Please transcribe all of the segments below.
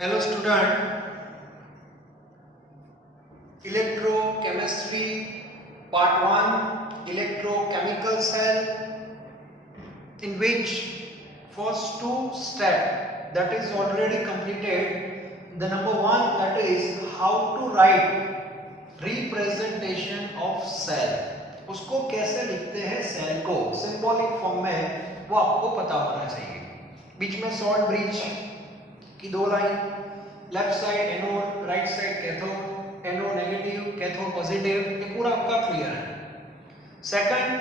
Hello student, electrochemistry part 1 electrochemical cell, in which first two step that is already completed. The number one, that is how to write representation of cell. उसको कैसे लिखते हैं cell को symbolic form में, वो आपको पता होना चाहिए। बीच में शॉर्ट ब्रिज की दो line, left side anode, right side cathode, anode negative cathode positive, ये पूरा आपका क्लियर है। Second,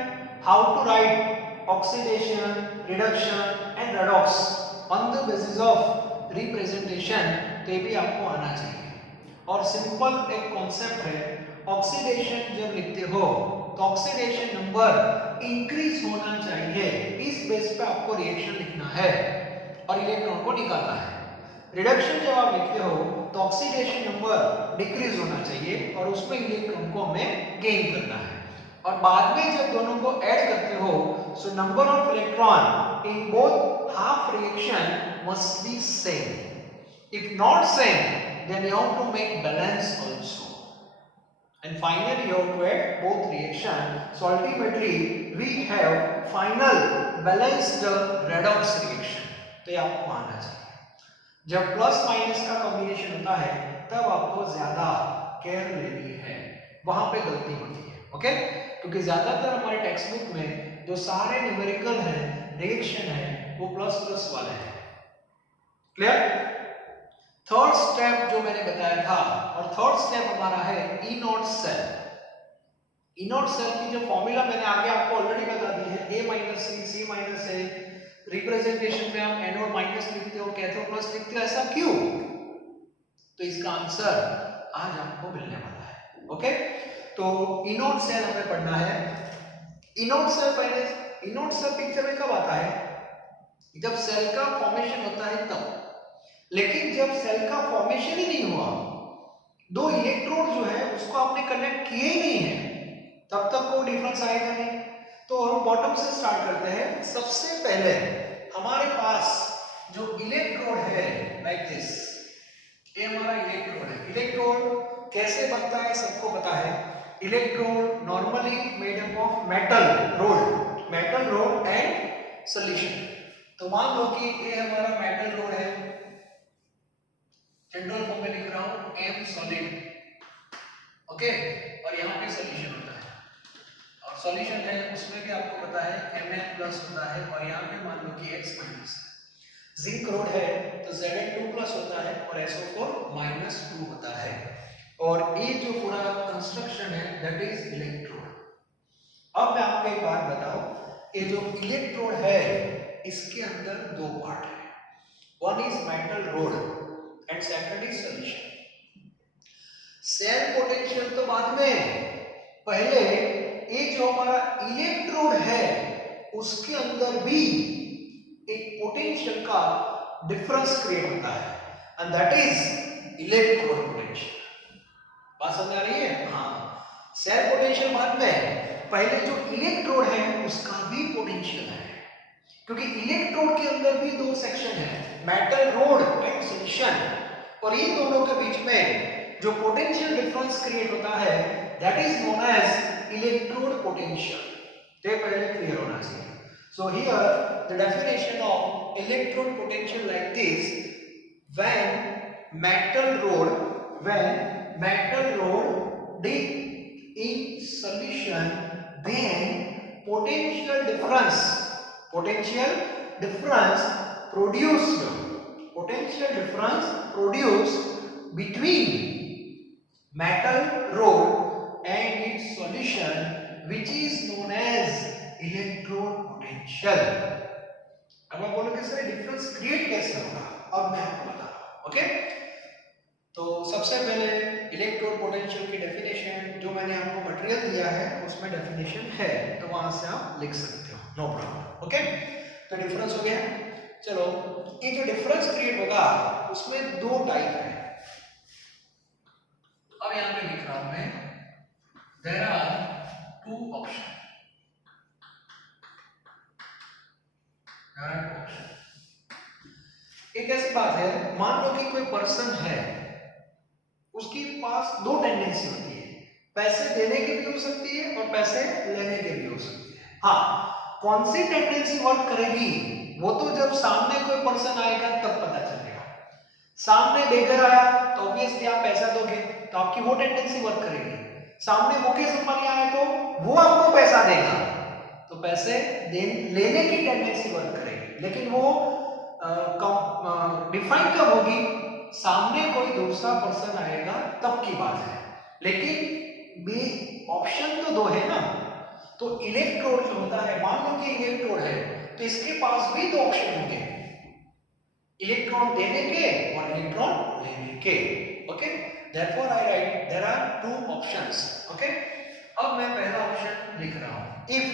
how to write oxidation, reduction and redox on the basis of representation, तो ये भी आपको आना चाहिए। और सिंपल एक कॉन्सेप्ट है, ऑक्सीडेशन जब लिखते हो तो ऑक्सीडेशन नंबर इंक्रीज होना चाहिए, इस बेस पे आपको रिएक्शन लिखना है और इलेक्ट्रॉन को निकालना है। रिडक्शन जब आप लिखते हो तो ऑक्सीडेशन नंबर डिक्रीज होना चाहिए और उसमें इलेक्ट्रॉन को हमें गेन करना है। और बाद में जब दोनों को ऐड करते हो, so number of electron in both half reaction must be same. If not same, then you have to make balance also. And finally you have to add both reaction. So ultimately we have final balanced redox reaction. तो ये आपको आना चाहिए। जब plus minus का combination होता है तब आपको ज्यादा केयर लेनी है, वहां पे गलती होती है। ओके, क्योंकि ज्यादातर हमारे टेक्स्ट बुक में जो सारे न्यूमेरिकल है, रिएक्शन है, वो प्लस प्लस वाले हैं। क्लियर? थर्ड स्टेप जो मैंने बताया था, और थर्ड स्टेप हमारा है E not cell. E not cell की जो फॉर्मूला मैंने आगे आपको ऑलरेडी बता दी है, A minus C, C minus A। Representation में हम एनोड माइनस लिखते हो, कैथोड प्लस लिखते हो, ऐसा क्यों? तो इसका आंसर आज आपको मिलने वाला है। ओके, तो ई नॉट सेल हमें पढ़ना है। ई नॉट सेल पहले, ई नॉट सेल पिक्चर में कब आता है? जब सेल का फॉर्मेशन होता है तब। लेकिन जब सेल का फॉर्मेशन ही नहीं हुआ, दो इलेक्ट्रोड जो है उसको आपने कनेक्ट किए ही नहीं है, तब तक कोई डिफरेंस आएगा नहीं। तो हम बॉटम से स्टार्ट करते हैं। सबसे पहले हमारे पास जो इलेक्ट्रोड है, लाइक दिस, ये हमारा इलेक्ट्रोड है। इलेक्ट्रोड कैसे बनता है सबको पता है। Electrode normally made up of metal road, metal rod and solution. तो मान लो कि ये हमारा मेटल रोड है, जनरल फॉर्म में लिख रहा हूं M सॉलिड, ओके, और यहाँ पे सॉल्यूशन होता है, और सॉल्यूशन है उसमें भी आपको पता है Mn प्लस होता है, और यहाँ पे मान लो कि X माइनस। जिंक रोड है तो Zn2 प्लस होता है और SO4 माइनस 2 होता है। और ये जो पूरा कंस्ट्रक्शन है दैट इज इलेक्ट्रोड। अब मैं आपको एक बात बताऊं, ये जो इलेक्ट्रोड है इसके अंदर दो पार्ट है, one is metal rod and second is solution. Cell potential तो बाद में, पहले ये जो हमारा इलेक्ट्रोड है उसके अंदर भी एक पोटेंशियल का डिफरेंस क्रिएट होता है, and that is electrode potential. बात समझ आ रही है? हाँ, सेल पोटेंशियल बाद में, पहले जो इलेक्ट्रोड है उसका भी पोटेंशियल है, क्योंकि इलेक्ट्रोड के अंदर भी दो सेक्शन है, मेटल रोड एंड सॉल्यूशन, और इन दोनों के बीच में जो पोटेंशियल डिफरेंस क्रिएट होता है that is known as electrode potential. ये पहले क्लियर होना चाहिए। So here the definition of electrode potential like this, when metal rod dip in solution, then potential difference produced between metal rod and its solution, which is known as electrode potential. अब आप बोलोगे sir difference create कैसे होगा, अब मैं आपको बता रहा हूं। ओके, तो सबसे पहले इलेक्ट्रोड पोटेंशियल की डेफिनेशन जो मैंने आपको मटेरियल दिया है उसमें डेफिनेशन है, तो वहां से आप लिख सकते हो, नो प्रॉब्लम। ओके, तो डिफरेंस हो गया। चलो, ये जो डिफरेंस क्रिएट होगा उसमें दो टाइप है। अब यहां पे लिख रहा हूं मैं, देयर आर टू ऑप्शन, एक ऐसी बात है, मान लो कि कोई पर्सन है, उसके पास दो टेंडेंसी होती है, पैसे देने की भी हो सकती है और पैसे लेने की भी हो सकती है। हाँ, कौन सी टेंडेंसी वर्क करेगी वो तो जब सामने कोई पर्सन आएगा तब पता चलेगा। सामने बेगर आया तो ऑब्वियसली आप पैसा दोगे, तो आपकी वो टेंडेंसी वर्क करेगी। सामने मुकेश अंबानी आए तो वो आपको पैसा देगा, तो पैसे लेने की टेंडेंसी वर्क करेगी। लेकिन वो डिफाइन कब होगी, सामने कोई दूसरा पर्सन आएगा तब की बात है। लेकिन भी ऑप्शन तो दो है ना, तो इलेक्ट्रोड जो होता है, मान लो कि इलेक्ट्रोड है तो इसके पास भी दो ऑप्शन होंगे, इलेक्ट्रॉन देने के और इलेक्ट्रॉन लेने के। Okay, therefore I write there are two options. Okay, अब मैं पहला ऑप्शन लिख रहा हूं, इफ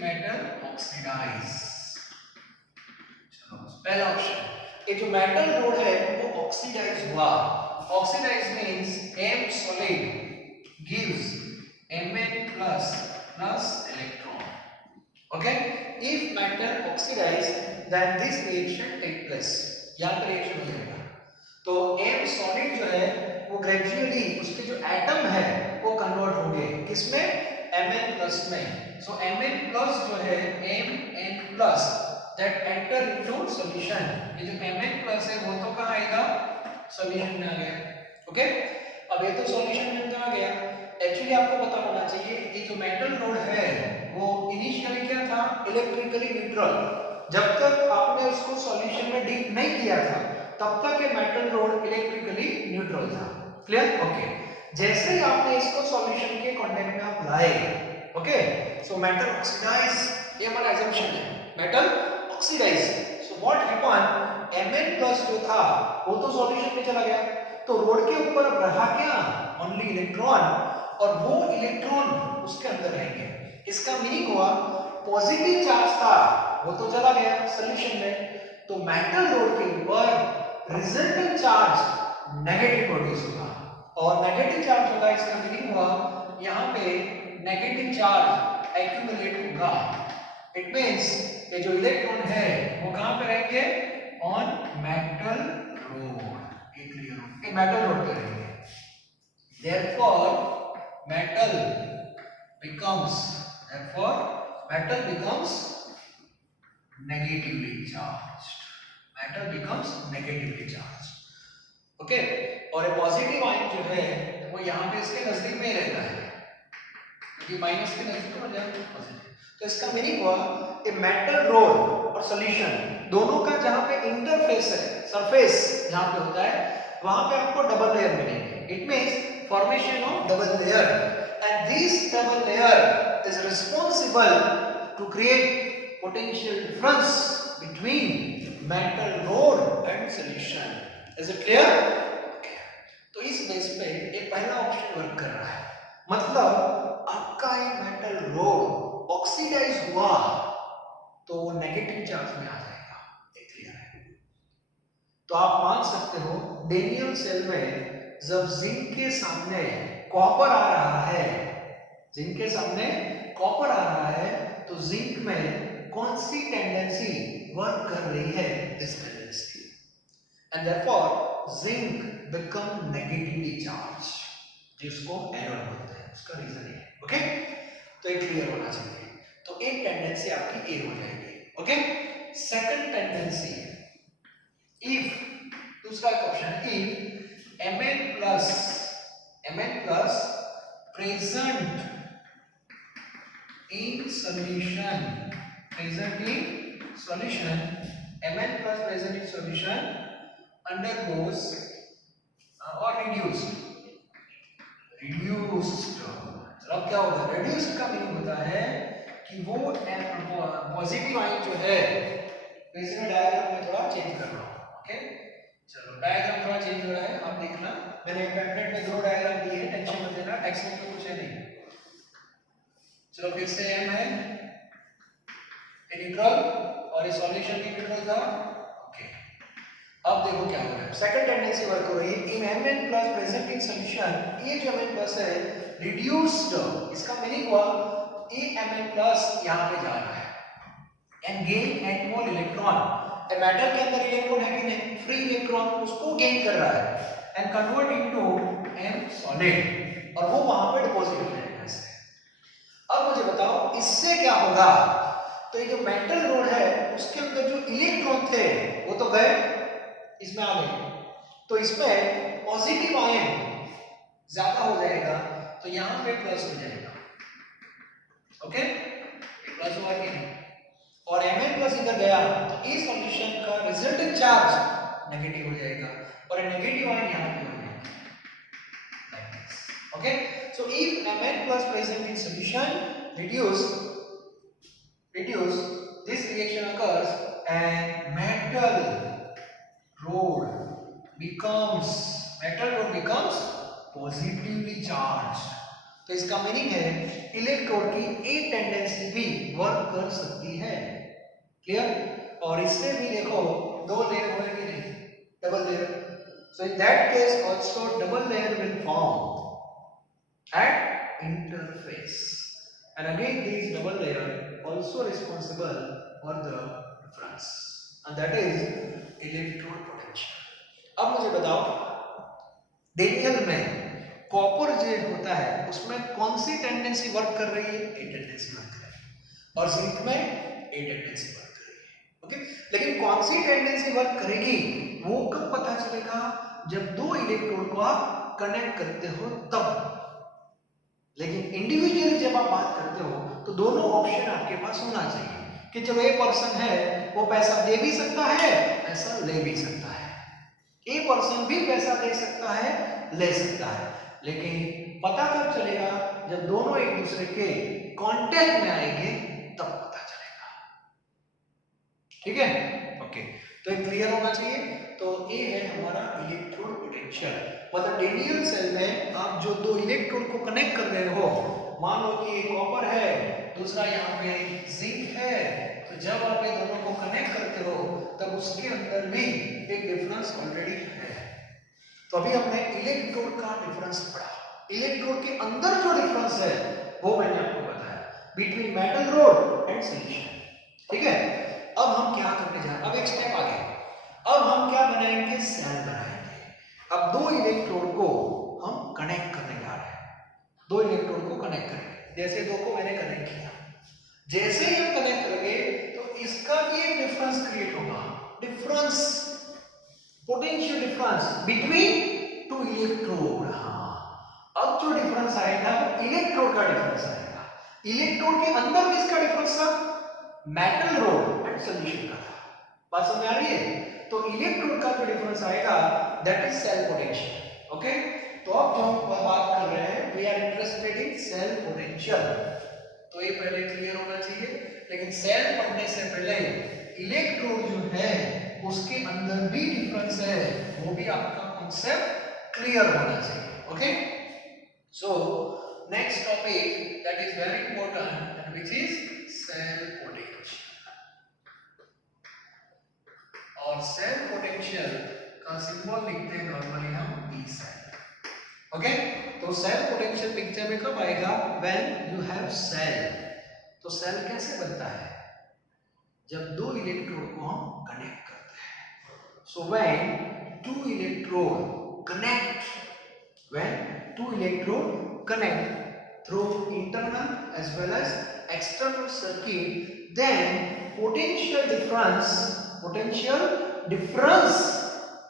मेटल ऑक्सीडाइज। चलो पहला ऑप्शन, ये जो मेटल रोड है वो ऑक्सीडाइज हुआ। Oxidize means M solid gives Mn plus electron. Okay, if metal oxidize then this reaction take place, यहाँ पे रिएक्शन हो जाएगा। तो M solid जो है वो ग्रेजुअली उसके जो एटम है वो कन्वर्ट होंगे किसमें, Mn plus में। सो Mn plus जो है Mn plus that enter into solution, ये जो Mn plus है वो तो कहाँ आएगा, सॉल्यूशन में आ गया। ओके, अब ये तो सॉल्यूशन में अंदर आ गया। एक्चुअली आपको पता होना चाहिए ये जो मेटल रोड है वो इनिशियली क्या था, इलेक्ट्रिकली न्यूट्रल। जब तक आपने उसको सॉल्यूशन में डीप नहीं किया था तब तक ये मेटल रोड इलेक्ट्रिकली न्यूट्रल था। क्लियर? ओके, जैसे ही आपने इसको सॉल्यूशन के कांटेक्ट में आप लाए, ओके, सो मेटल ऑक्सीडाइज, ये हमारा assumption है, metal oxidize. So what happen, Mn plus जो था वो तो सॉल्यूशन में चला गया, तो रोड के ऊपर अब रहा क्या, ओनली इलेक्ट्रॉन, और वो इलेक्ट्रॉन उसके अंदर रहेंगे। इसका मीनिंग हुआ पॉजिटिव चार्ज था वो तो चला गया सॉल्यूशन में, तो मेटल रोड के ऊपर रिजल्टेंट चार्ज नेगेटिव प्रोड्यूस होगा, और नेगेटिव चार्ज होगा, इसका मीनिंग हुआ यहाँ पे नेगेटिव चार्ज एक्यूमुलेट होगा। इट मींस ये जो इलेक्ट्रॉन है वो कहां पे रहेंगे, ऑन मेटल रोड। ये क्लियर हो, ये मेटल रोड पे रहेंगे। therefore metal becomes negatively charged। Okay, और ये पॉजिटिव आयन जो है वो यहाँ पे इसके नजदीक में ही रहता है, क्योंकि माइनस के नजदीक हो जाएगा पॉजिटिव। तो इसका मीनिंग हुआ ए मेटल रोड और सॉल्यूशन दोनों का जहां पे इंटरफेस है, सरफेस जहां पे होता है वहां पे आपको डबल लेयर मिलेंगे। It means formation of double layer, and this double layer is responsible to create potential difference between metal rod and solution. Is it clear? तो इस बेस पे एक पहला ऑप्शन वर्क कर रहा है, मतलब आपका ये मेटल रोड ऑक्सीडाइज हुआ तो वो नेगेटिव चार्ज में आ जाएगा। एक क्लियर है? तो आप मान सकते हो डेनियल सेल में जब जिंक के सामने कॉपर आ रहा है, तो जिंक में कौन सी टेंडेंसी वर्क कर रही है, this tendency, and therefore zinc become negatively charge, जिसको एरर बोलते हैं, उसका रीजन ये है। ओके, तो ये क्लियर होना चाहिए। तो एक टेंडेंसी आपकी ए हो जाएगी। ओके, सेकंड टेंडेंसी, इफ, दूसरा question, if Mn plus present in solution, Mn plus present in solution undergoes or reduced। अब क्या होगा, reduced का मीनिंग होता है कि वो पॉजिटिव आयन जो है, इसमें डायग्राम में थोड़ा चेंज कर रहा हूं। ओके, चलो डायग्राम थोड़ा चेंज हो रहा है, आप देखना, मैंने पैम्फलेट में दो डायग्राम दिए हैं, टेंशन मत लेना, टेक्स्ट बुक में कुछ है नहीं। चलो फिर से m है न्यूट्रल और ये सॉल्यूशन भी न्यूट्रल था। ओके, अब देखो क्या हो रहा है, सेकंड टेंडेंसी वर्क हो रही है, इन Mn plus present in solution, ये जो Mn plus है reduced, इसका मीनिंग हुआ ये Mn plus यहां पे जा रहा है, and gain at mole electron. Metal के अंदर इलेक्ट्रॉन है कि नहीं, फ्री इलेक्ट्रॉन, उसको गेन कर रहा है and convert into M solid, और वो वहां पे डिपॉजिट हो जाएगा ऐसे। अब मुझे बताओ इससे क्या होगा, तो ये जो मेटल रोड है उसके अंदर जो इलेक्ट्रॉन थे वो तो गए, इसमें आ गए, तो इसमें पॉजिटिव आयन ज्यादा हो जाएगा, तो यहां पे प्लस हो जाएगा। ओके, प्लस हुआ कि नहीं, और Mn प्लस इधर गया तो इस सॉल्यूशन का रिजल्टेंट चार्ज नेगेटिव हो जाएगा, और नेगेटिव आयन यहां पे हो जाएगा like this. Okay, so if Mn plus present in solution, reduce this reaction occurs and metal rod becomes positively charged। तो इसका मीनिंग है इलेक्ट्रोड की एक टेंडेंसी भी वर्क कर सकती है। क्लियर? और इससे भी देखो दो लेयर होंगे कि नहीं, double layer, so in that case also double layer will form at interface, and again this double layer also responsible for the difference, and that is electrode potential। अब मुझे बताओ डेनियल में कॉपर जो होता है उसमें कौन सी टेंडेंसी वर्क कर रही है, ए टेंडेंसी वर्क कर रही है, और जिंक में ए टेंडेंसी वर्क कर रही है। ओके, लेकिन कौन सी टेंडेंसी वर्क करेगी वो कब पता चलेगा, जब दो इलेक्ट्रोड को आप कनेक्ट करते हो तब। लेकिन इंडिविजुअली जब आप बात करते हो तो दोनों ऑप्शन आपके पास होना चाहिए कि चलो ए पर्सन है वो पैसा दे भी सकता है, पैसा ले भी सकता है, ए पर्सन भी पैसा दे सकता है, ले सकता है, लेकिन पता कब चलेगा, जब दोनों एक दूसरे के कांटेक्ट में आएंगे तब पता चलेगा। ठीक है? ओके, तो ये क्लियर होना चाहिए। तो ये है हमारा इलेक्ट्रोड पोटेंशियल। मतलब डेनियल सेल में आप जो दो इलेक्ट्रोड को कनेक्ट कर रहे हो, मान लो कि एक कॉपर है, दूसरा यहाँ पे जिंक है, तो जब आप ये दोनों को कनेक्ट करते हो तब उसके अंदर भी एक डिफरेंस ऑलरेडी है। तो अभी हमने इलेक्ट्रोड का डिफरेंस पढ़ा, इलेक्ट्रोड के अंदर जो डिफरेंस है वो मैंने आपको बताया between metal rod and silicon. ठीक है, अब हम क्या करने जा रहे हैं, अब एक स्टेप आगे, अब हम क्या बनाएंगे, सेल बनाएंगे। अब दो इलेक्ट्रोड को हम कनेक्ट करने जा रहे हैं, दो इलेक्ट्रोड को कनेक्ट करेंगे, जैसे दो को मैंने कनेक्ट किया, जैसे ही हम कनेक्ट करेंगे तो इसका एक डिफरेंस क्रिएट होगा, difference, potential difference between two electrode. अब जो डिफरेंस आएगा वो इलेक्ट्रोड का डिफरेंस आएगा। इलेक्ट्रोड के अंदर किसका डिफरेंस था, मेटल रोड एंड सॉल्यूशन का था। बात समझ आ रही है? तो इलेक्ट्रोड का जो डिफरेंस आएगा that is cell potential. Okay, तो अब जो हम बात कर रहे हैं we are interested in cell potential, तो ये पहले क्लियर होना चाहिए। लेकिन सेल पढ़ने से पहले इलेक्ट्रोड जो है उसके अंदर भी डिफरेंस है, वो भी आपका कॉन्सेप्ट क्लियर होना चाहिए। Okay, so next topic that is very important and which is cell potential. और सेल पोटेंशियल का सिंबल लिखते हैं नॉर्मली हम बी सेल। ओके, तो सेल पोटेंशियल पिक्चर में कब आएगा, व्हेन यू हैव सेल। तो सेल कैसे बनता है, जब दो इलेक्ट्रोड को हम कनेक्ट करते हैं। So when two electrode connect through internal as well as external circuit, then potential difference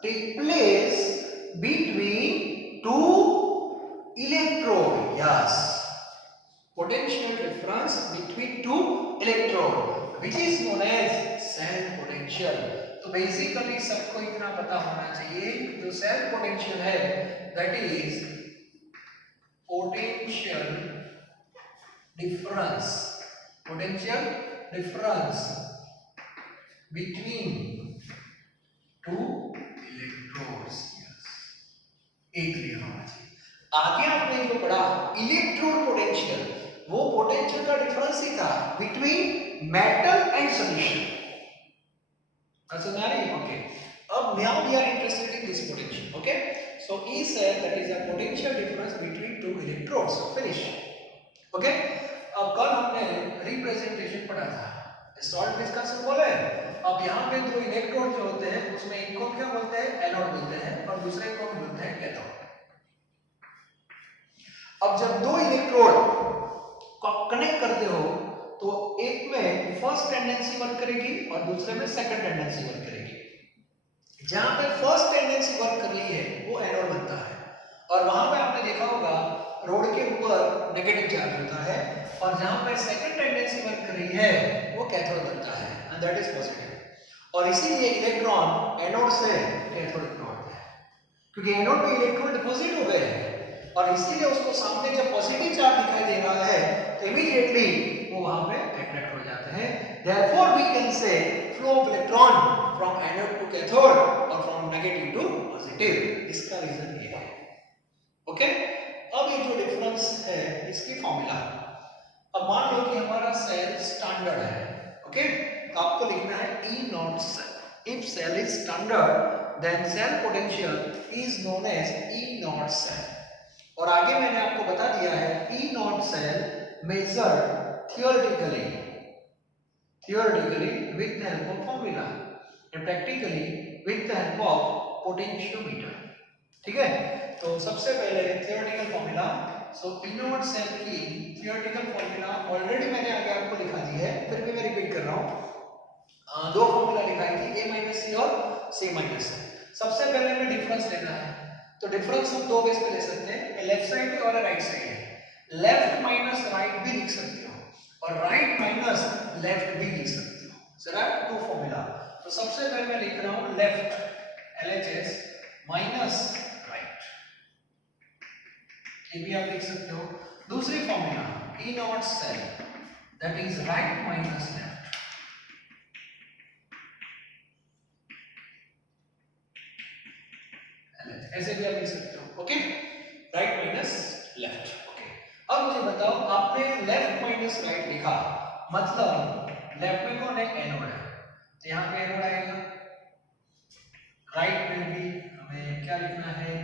take place between two electrode. Yes, potential difference between two electrode which is known as cell potential। तो basically सबको इतना पता होना चाहिए, जो cell potential है that is potential difference between two electrodes। एक clear होना चाहिए। आगे आपने जो पढ़ा इलेक्ट्रोड पोटेंशियल, वो पोटेंशियल का डिफरेंस ही था बिटवीन मेटल एंड सॉल्यूशन। समझ आ रही है? ओके, अब now we are interested in this potential. Okay, so E said that is a potential difference between two electrodes। Finish. Okay, अब कल हमने रिप्रेजेंटेशन पढ़ा था सॉल्ट भी इसका सिंबल है। अब यहाँ पे दो इलेक्ट्रोड जो होते हैं उसमें एक को क्या बोलते हैं, एनोड बोलते हैं, और दूसरे को बोलते हैं कैथोड। अब जब दो इलेक्ट्रोड को कनेक्ट करते हो तो एक में फर्स्ट टेंडेंसी वर्क करेगी और दूसरे में सेकंड टेंडेंसी वर्क करेगी। जहां पे फर्स्ट टेंडेंसी वर्क कर रही है वो एनोड बनता है, और वहां पे आपने देखा होगा रोड के ऊपर नेगेटिव चार्ज होता है, और जहां पे सेकंड टेंडेंसी वर्क कर रही है वो कैथोड बनता है, एंड दैट इज पॉजिटिव। और इसीलिए इलेक्ट्रॉन एनोड से कैथोड की ओर होता है, क्योंकि एनोड पे इलेक्ट्रॉन डिपॉजिट हो गए हैं, और इसीलिए उसको सामने जब पॉजिटिव चार्ज दिखाई दे रहा है तो इमीडिएटली वो वहां पे अट्रैक्ट हो जाते हैं। Therefore we can say flow of electron from anode to cathode और फ्रॉम नेगेटिव टू पॉजिटिव। इसका रीजन ये है। ओके, अब ये जो डिफरेंस है इसकी फॉर्मूला, अब मान लो कि हमारा सेल स्टैंडर्ड है, ओके, तो आपको लिखना है E naught cell. If cell is standard then cell potential is known as E naught cell. और आगे मैंने आपको बता दिया है E naught cell measured theoretically with the help of formula and practically with the help of potentiometer। ठीक है, तो सबसे पहले theoretical formula. So E naught cell की थियोरेटिकल फॉर्मूला ऑलरेडी मैंने आगे आपको लिखा दी है, फिर भी मैं रिपीट कर रहा हूं। दो फॉर्मूला लिखाई थी, A-C और C-C। सबसे पहले हमें डिफरेंस लेना है, तो डिफरेंस हम दो बेस पे ले सकते हैं, लेफ्ट साइड है और राइट साइड है। लेफ्ट माइनस राइट भी लिख सकते हो और राइट माइनस लेफ्ट भी लिख सकते हो। So that two formula. तो सबसे पहले मैं लिख रहा हूं लेफ्ट LHS माइनस राइट, ये भी आप लिख सकते हो। दूसरी formula E naught cell that is right minus left, ऐसे भी आप लिख सकते हो। ओके, राइट माइनस लेफ्ट। ओके, अब मुझे बताओ, आपने लेफ्ट माइनस राइट लिखा, मतलब लेफ्ट में कौन है, एनोड है, तो यहाँ पे एनोड आएगा। राइट में भी हमें क्या लिखना है,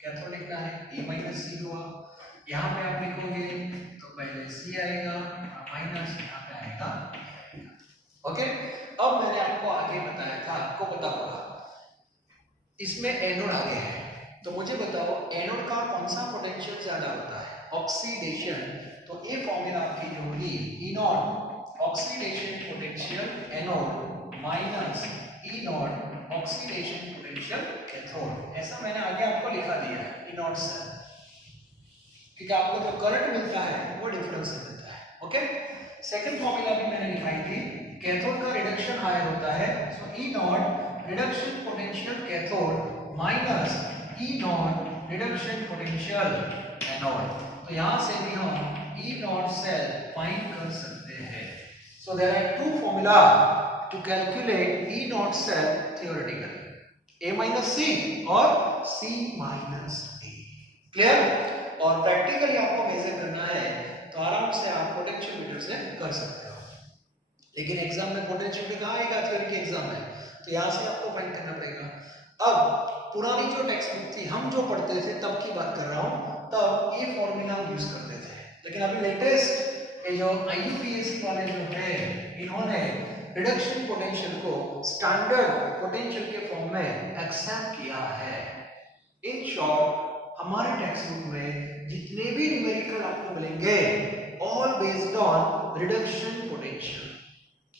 कैथोड लिखना है, E-C हुआ। यहाँ पे आप लिखोगे तो पहले C आएगा और माइनस यहाँ पे आएगा। ओके, अब मैंने आपको आगे बताया था, आपको पता होगा इसमें एनोड आगे है, तो मुझे बताओ एनोड का कौन सा पोटेंशियल ज्यादा होता है, ऑक्सीडेशन। तो ये फॉर्मूला आपकी जो होगी E not oxidation potential anode minus E not oxidation potential cathode. ऐसा मैंने आगे आपको लिखा दिया है E नॉट से, क्योंकि आपको जो करंट मिलता है वो डिफरेंस से मिलता है। ओके, सेकंड फॉर्मूला भी मैंने दिखाई थी, कैथोड का रिडक्शन हायर होता है, सो E not reduction potential cathode minus E not reduction potential anode. तो यहां से भी हम E नॉट सेल फाइंड कर सकते हैं। So there are two formula to calculate E naught cell theoretically, A-C और C-D। क्लियर? और प्रैक्टिकली आपको मेजर करना है तो आराम से आप पोटेंशियोमीटर से कर सकते हो, लेकिन एग्जाम में पोटेंशियोमीटर कहाँ आएगा, थ्योरी के एग्जाम में, तो यहाँ से आपको फाइंड करना पड़ेगा। अब पुरानी जो टेक्स्ट बुक थी, हम जो पढ़ते थे तब की बात कर रहा हूँ, तब ये फॉर्मूला हम यूज करते थे, लेकिन अभी लेटेस्ट ये जो IUPAC वाले जो है इन्होंने रिडक्शन पोटेंशियल को स्टैंडर्ड पोटेंशियल के फॉर्म में एक्सेप्ट किया है। इन शॉर्ट हमारे टेक्स्ट बुक में जितने भी न्यूमेरिकल आपको मिलेंगे all based on reduction potential,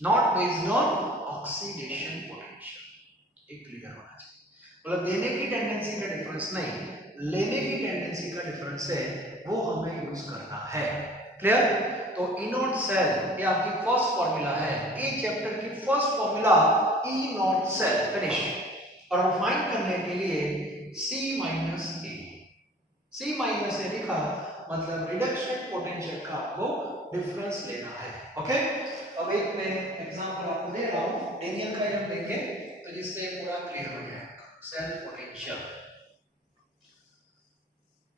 not based on oxidation potential. एक क्लियर होना चाहिए, मतलब देने की टेंडेंसी का डिफरेंस नहीं, लेने की टेंडेंसी का डिफरेंस है, वो हमें यूज करना है। क्लियर? तो E नॉट सेल ये आपकी फर्स्ट फॉर्मूला है, इस चैप्टर की first formula E naught cell finish. और हम फाइंड करने के लिए C-A, C-A लिखा, मतलब रिडक्शन पोटेंशियल का आपको डिफरेंस लेना है। ओके, अब एक मैं एग्जांपल आपको दे रहा हूं, डेनियल का हम देंगे तो जिससे पूरा क्लियर हो जाएगा। सेल पोटेंशियल,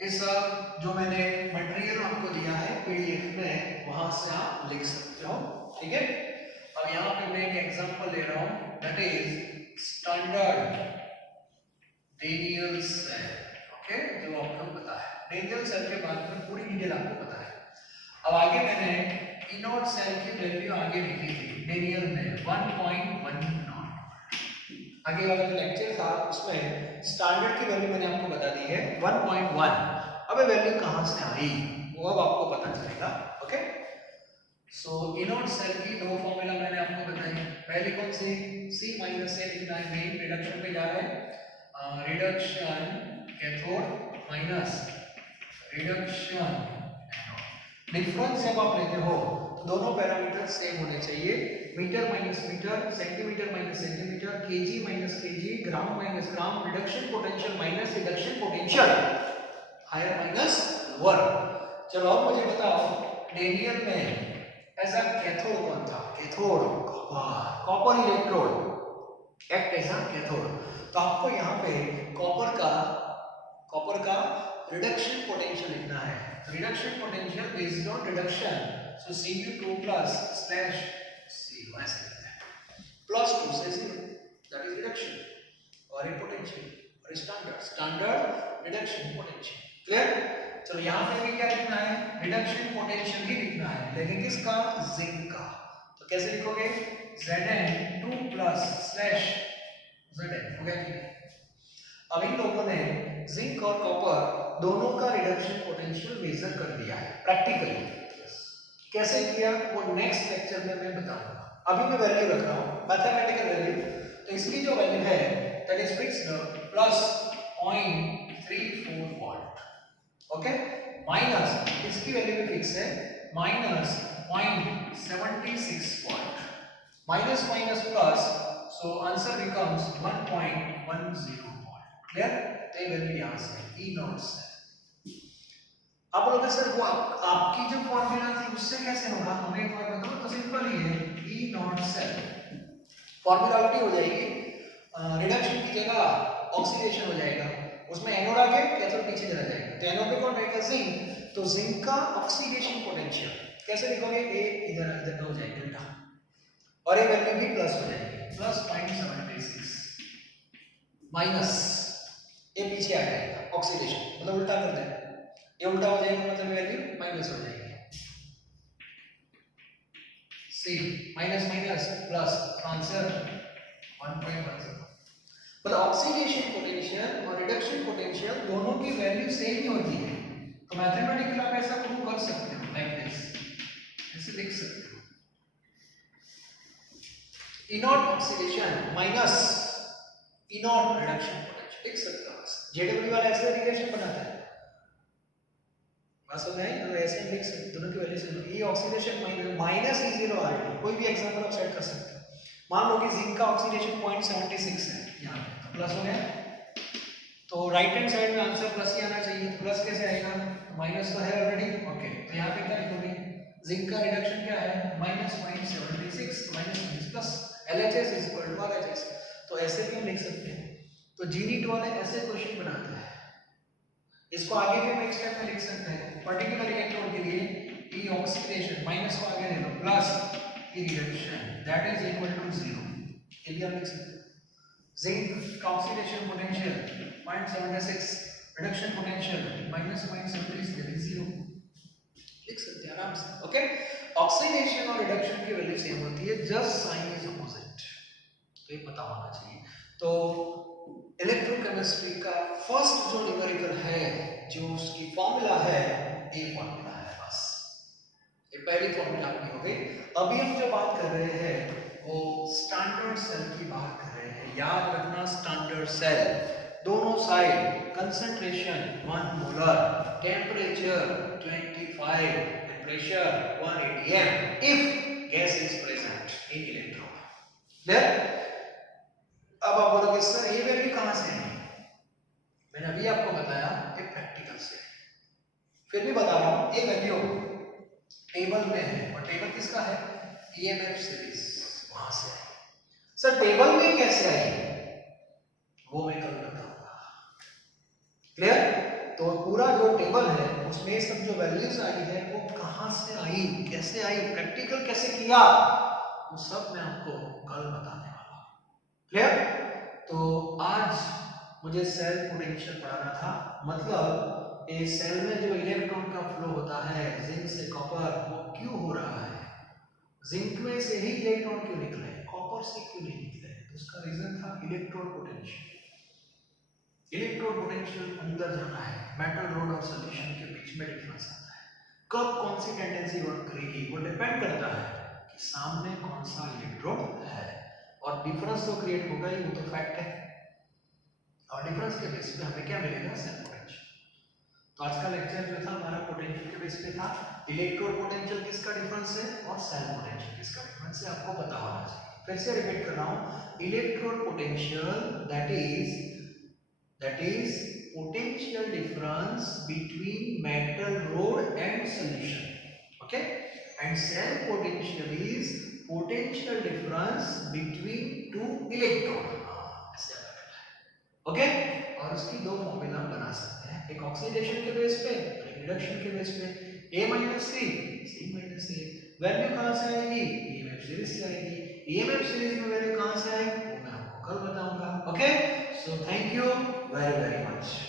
इस जो मैंने मटेरियल आपको दिया है PDF में, वहां से आप लिख सकते हो। ठीक है, अब यहाँ पे मैं एक एग्जांपल ले रहा हूं, that is standard Daniel cell. Okay, जो आपको पता है डेनियल सेल के बारे में पूरी डिटेल आपको पता है। अब आगे मैंने ई नॉट सेल की वैल्यू आगे लिखी थी डेनियल में 1.10। आगे वाला जो लेक्चर था उसमें स्टैंडर्ड की वैल्यू मैंने आपको बता दी है 1.1। अब ये वैल्यू कहां से आई वो अब आपको पता चलेगा। Okay, so E not cell की दो फॉर्मूला मैंने आपको बताई। पहली कौन सी, C माइनस A लिखना है, मेन रिडक्शन पे जा रहे हैं। Reduction cathode minus reduction anode. Difference जब आप लेते हो तो दोनों पैरामीटर सेम होने चाहिए। Metre minus metre, centimetre minus centimetre, KG minus KG, gram minus gram, reduction potential minus reduction potential, higher minus lower. चलो अब मुझे बताओ डेनियल में ऐसा कैथोड कौन था? Cathode copper electrode act as a cathode. तो आपको यहाँ पे कॉपर का रिडक्शन पोटेंशियल लिखना है। Reduction potential based on reduction, so Cu2 plus slash C ऐसे लिखते हैं, प्लस 2 से 0 दैट इज रिडक्शन, और ये पोटेंशियल और स्टैंडर्ड रिडक्शन पोटेंशियल। क्लियर? चलो यहाँ पे भी क्या लिखना है? रिडक्शन पोटेंशियल ही लिखना है, लेकिन किसका? जिंक का। तो कैसे लिखोगे? Zn2 प्लस स्लैश Zn, हो गया ठीक है। अब इन लोगों ने जिंक और कॉपर दोनों का रिडक्शन पोटेंशियल मेजर कर दिया है प्रैक्टिकली। कैसे किया वो नेक्स्ट लेक्चर में मैं बताऊंगा। अभी मैं वैल्यू रख रहा हूँ मैथमेटिकल वैल्यू। तो इसकी जो वैल्यू है that is fixed plus 0.34 volt. Okay, minus इसकी वैल्यू भी फिक्स है minus 0.76 volt. Minus minus plus, so answer becomes 1.10 volt. Clear? तो ये वैल्यू यहां से ई नॉट से। अब बोलोगे सर वो आपकी जो फॉर्मूला थी उससे कैसे होगा? हमें एक बार बताओ। तो सिंपल ही है, ई नॉट सेल फॉर्मूला उल्टी हो जाएगी। रिडक्शन की जगह ऑक्सीडेशन हो जाएगा, उसमें एनोड आगे कैथोड पीछे चला जाएगा। तो एनोड पे कौन रहेगा? जिंक। तो जिंक का ऑक्सीडेशन पोटेंशियल कैसे लिखोगे? ए इधर इधर हो जाएगा उल्टा, और ये वैल्यू भी प्लस हो जाएगी, प्लस 0.76 माइनस ये पीछे आ जाएगा ऑक्सीडेशन, मतलब उल्टा कर देना, ये उल्टा हो जाएगा मतलब वैल्यू माइनस हो जाएगी। सी माइनस माइनस प्लस, आंसर 1.10। मतलब ऑक्सीडेशन पोटेंशियल और रिडक्शन पोटेंशियल दोनों की वैल्यू सेम ही होती है। तो मैथमेटिकली आप ऐसा प्रूव कर सकते हो लाइक दिस, ऐसे लिख सकते हो E nought oxidation minus E nought reduction potential लिख सकते हो। जेडब्ल्यू वाला ऐसे रिलेशन बनाता है, बस हो गया। तो ऐसे लिख सकते दोनों की वैल्यू से। ई ऑक्सीडेशन माइनस ई जीरो आ रही है, कोई भी एग्जांपल आप सेट कर सकते हो। मान लो कि जिंक का ऑक्सीडेशन 0.76 है, यहाँ पे प्लस हो गया। तो राइट हैंड साइड में आंसर प्लस ही आना चाहिए। तो प्लस कैसे आएगा? माइनस तो है ऑलरेडी। ओके, तो यहाँ पे क्या लिखोगे? जिंक का रिडक्शन क्या है? Minus 0.76, minus plus LHS is equal to RHS। तो ऐसे भी हम लिख सकते हैं। तो जीनीट वाले ऐसे क्वेश्चन बनाते हैं। इसको आगे भी हम एक स्टेप में लिख सकते हैं। पर्टिकुलर इलेक्ट्रोड के लिए ई ऑक्सीडेशन माइनस को आगे ले लो, plus E reduction that is equal to 0, ये भी हम लिख सकते हैं। जिंक का oxidation potential 0.76, reduction potential minus 0.76 that is 0, लिख सकते हैं आराम से। ओके, ऑक्सीडेशन और रिडक्शन की वैल्यू सेम होती है, जस्ट साइन इज अपोजिट, तो ये पता होना चाहिए। तो इलेक्ट्रोकेमिस्ट्री का फर्स्ट जो न्यूमेरिकल है, जो उसकी फॉर्मूला है, ये फॉर्मूला है, बस ये पहली फॉर्मूला आपकी हो गई। अभी हम जो बात कर रहे हैं वो स्टैंडर्ड सेल की बात कर रहे हैं। याद रखना, स्टैंडर्ड सेल दोनों side concentration 1 molar, temperature 25 and pressure 180 atm if gas is present in electrode. Clear? अब आप बोलोगे सर ये वैल्यू कहां से है? मैंने अभी आपको बताया ये प्रैक्टिकल से, फिर भी बता रहा हूं ये वैल्यू टेबल में है, और टेबल किसका है? EMF सीरीज, वहां से है। सर टेबल में कैसे आई वो मैं कल बताऊंगा। क्लियर? तो पूरा जो टेबल है उसमें सब जो वैल्यूज आई है वो कहां से आई, कैसे आई, प्रैक्टिकल कैसे किया, वो सब मैं आपको कल बताने वाला हूं। क्लियर? तो आज मुझे सेल पोटेंशियल पढ़ाना था, मतलब ये सेल में जो इलेक्ट्रॉन का फ्लो होता है जिंक से कॉपर, वो क्यों हो रहा है, जिंक में से ही इलेक्ट्रॉन क्यों निकले, कॉपर से क्यों नहीं निकले? तो उसका रीजन था इलेक्ट्रोड पोटेंशियल। इलेक्ट्रोड पोटेंशियल अंदर जाना है, मेटल रोड और सॉल्यूशन के बीच में डिफरेंस आता है। कब कौन सी टेंडेंसी वर्क करेगी वो डिपेंड करता है कि सामने कौन सा इलेक्ट्रोड है, और डिफरेंस तो क्रिएट होगा ही, वो तो फैक्ट है। और डिफरेंस के बेस पे हमें क्या मिलेगा, सेल पोटेंशियल। तो आज का लेक्चर जो था हमारा पोटेंशियल के बेस पे था। इलेक्ट्रोड पोटेंशियल किसका डिफरेंस है और सेल पोटेंशियल किसका डिफरेंस है, आपको पता होना चाहिए। फिर से रिपीट कर रहा हूं, electrode potential that is potential difference between metal rod and solution, okay, and cell potential is potential difference between two electrode, ऐसे ओके। और उसकी दो फॉर्मूला हम बना सकते हैं, एक ऑक्सीडेशन के बेस पे और एक रिडक्शन के बेस पे। A - C, C - A value कहां से आएगी, EMF सीरीज से आएगी। EMF सीरीज में वैल्यू कहां से आएगी वो मैं आपको कल बताऊंगा, okay. So thank you very very much.